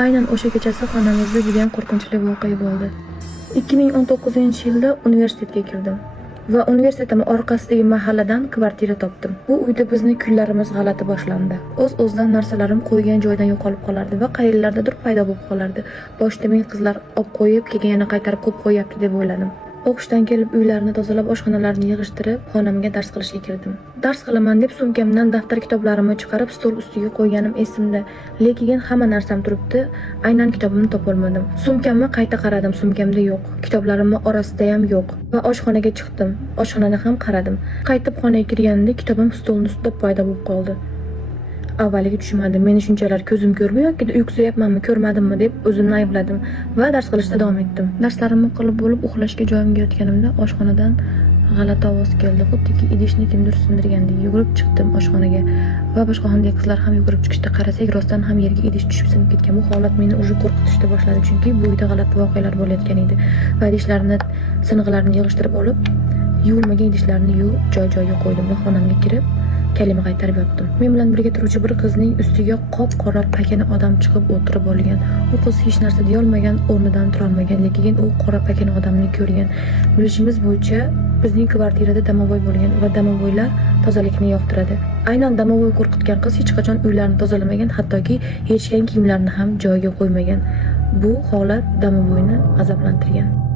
Aynan o'sha kechasi xonamizda juda ham qo'rqinchli voqea bo'ldi. 2019-yilda universitetga kirdim va universitetim orqasidagi mahalladan kvartira topdim. Bu uyda bizning kunlarimiz g'alati boshlandi. O'z-o'zidan narsalarim qo'ygan joydan yo'qolib qolardi va qayerlardadir paydo bo'lib qolardi. Boshda men qizlar olib qo'yib, keyin yana qaytarib qo'yib qo'yapti deb o'yladim. O'qishdan kelib uylarni tozalab, oshxonalarni yig'ishtirib, xonamga dars qilishga kirdim. Dars qilaman deb sumkamdan daftar kitoblarimni chiqarib stol ustiga qo'yganim esimda, lekin hamma narsam turibdi, aynan kitobimni topolmadim. Sumkamni qayta qaradim, sumkamda yo'q. Kitoblarimni orasida ham yo'q va oshxonaga chiqdim. Oshxonani ham qaradim. Qaytib xonaga kirganimda kitobim stolning ustida paydo bo'lib qoldi. Avvaliga tushunmadim. Meni shunchalar ko'zim ko'rmi yoki uyqusayapmanmi, ko'rmadimmi deb o'zimni aybladim va dars qilishda davom etdim. Darslarimni qilib bo'lib uxlashga joyimga yotganimda oshxonadan g'alati ovoz keldi. Xuddiki idishni kimdir sindirgandek yugurib chiqdim oshxonaga va boshqa xonadagi qizlar ham yugurib chiqishdi. Qarasak, rostdan ham yerga idish tushib sinib ketgan. Bu holat meni уже qo'rqitishga boshladi, chunki bu uyda g'alati voqealar bo'layotgan edi. Va idishlarni, sinig'larni yig'ishtirib olib, yuvilmagan idishlarni yuvib joy-joyiga qo'ydim va xonamga kirib kalima qaytarib yotdim. Men bilan birga turuvchi bir qizning ustiga qop-qora pakana odam chiqib o'tirib olgan. U qiz hech narsa deya olmagan, o'rnidan tura olmagan, lekin u qora pakana odamni ko'rgan. Bilishimiz bo'yicha bizning kvartirada domovoy bo'lgan va domovoylar tozalikni yoqtiradi. Aynan domovoy qo'rqitgan qiz hech qachon uylarni tozalamagan, hattoki yechgan kiyimlarini ham joyiga qo'ymagan. Bu holat domovoyni g'azablantirgan.